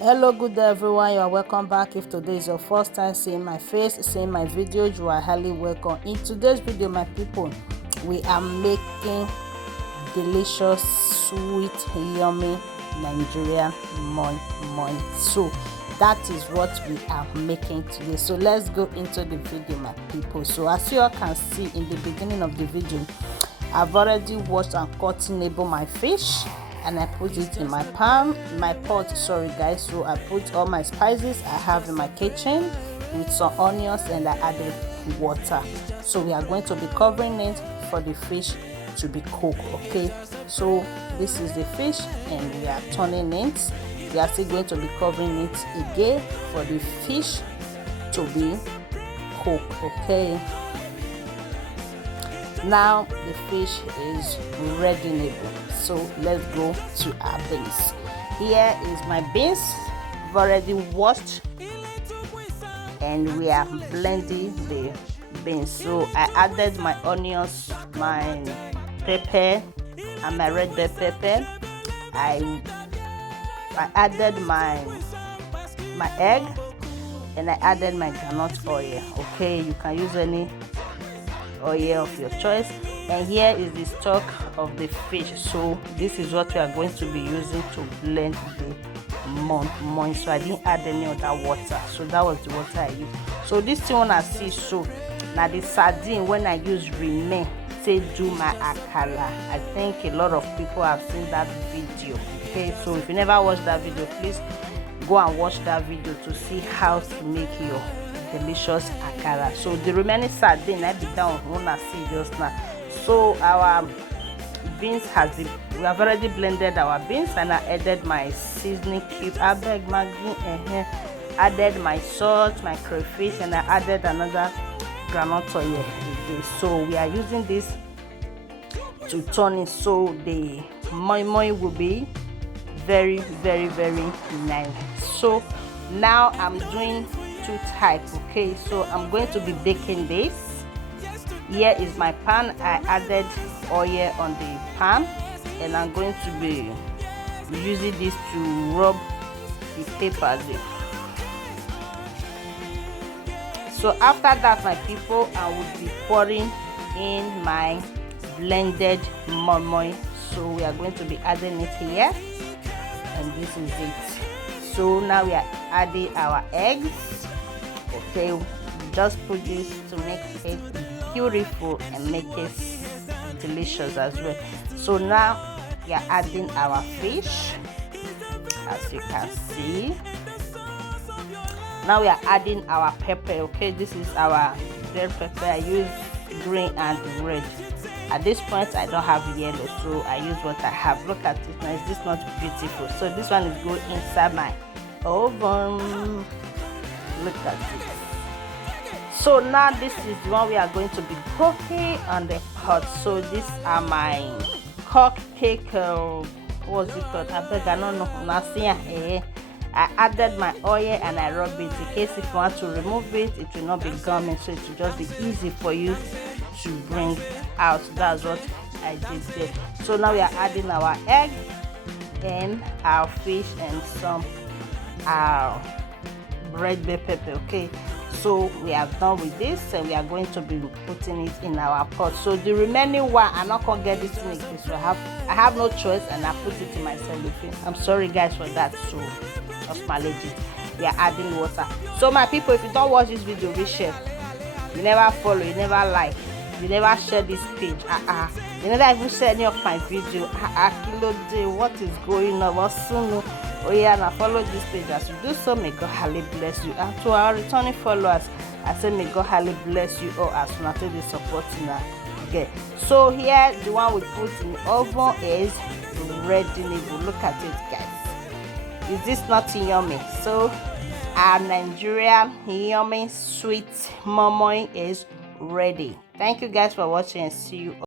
Hello, good day everyone. You are welcome back. If today is your first time seeing my face, seeing my videos, you are highly welcome. In today's video, my people, we are making delicious, sweet, yummy Nigerian moi. So that is what we are making today. So let's go into the video, my people. So as you all can see in the beginning of the video, I've already washed and cutting my fish, and I put it in my pot, sorry guys. So I put all my spices I have in my kitchen with some onions, and I added water. So we are going to be covering it for the fish to be cooked. Okay, so this is the fish and we are turning it. We are still going to be covering it again for the fish to be cooked. Okay, now the fish is ready. So let's go to our beans. Here is my beans. I've already washed and we are blending the beans. So I added my onions, my pepper and my red bell pepper. I added my egg, and I added my groundnut oil. Okay, you can use any oil of your choice. And here is the stock of the fish. So this is what we are going to be using to blend the moi. So I didn't add any other water, so that was the water I used. So this thing when I see, so now the sardine when I use remain say do my akara. I think a lot of people have seen that video. Okay, so if you never watched that video, please go and watch that video to see how to make your delicious akara. So the remaining sardine I be down when I see just now. So our beans we have already blended our beans, and I added my seasoning cube, added my salt, my crayfish, and I added another groundnut oil. So we are using this to turn it so the moi will be very nice. So now I'm doing two types. Okay, so I'm going to be baking this. Here is my pan. I added oil on the pan, and I'm going to be using this to rub the papers in. So after that, my people, I will be pouring in my blended moi. So we are going to be adding it here, and this is it. So now we are adding our eggs. Okay, just put this to make it beautiful and make it delicious as well. So now we are adding our fish, as you can see. Now we are adding our pepper. Okay, this is our red pepper. I use green and red. At this point I don't have yellow, so I use what I have. Look at it now. Is this not beautiful? So this one is going inside my oven. Look at it. So now this is the one we are going to be cooking on the pot. So these are my cupcake, what's it called? I don't know. I added my oil and I rub it in case if you want to remove it, it will not be gummy, so it will just be easy for you to bring out. That's what I did there. So now we are adding our egg and our fish and some red bell pepper. Okay, so we are done with this, and we are going to be putting it in our pot. So the remaining one, I'm not gonna get this to make this. So I have no choice, and I put it in my cellophane. I'm sorry guys for that, so just manage it. We are adding water. So my people, if you don't watch this video, we share. You never follow, you never like, you never share this page. You never even share any of my video. Kilo day, what is going on? What's soon? Oh yeah, now follow this page. As you do so, may God highly bless you. And to our returning followers, I say may God highly bless you all as soon as you support now. Okay, so here the one we put in the oven is ready. Look at it, guys. Is this not yummy? So our Nigerian yummy sweet moi is ready. Thank you guys for watching, and see you.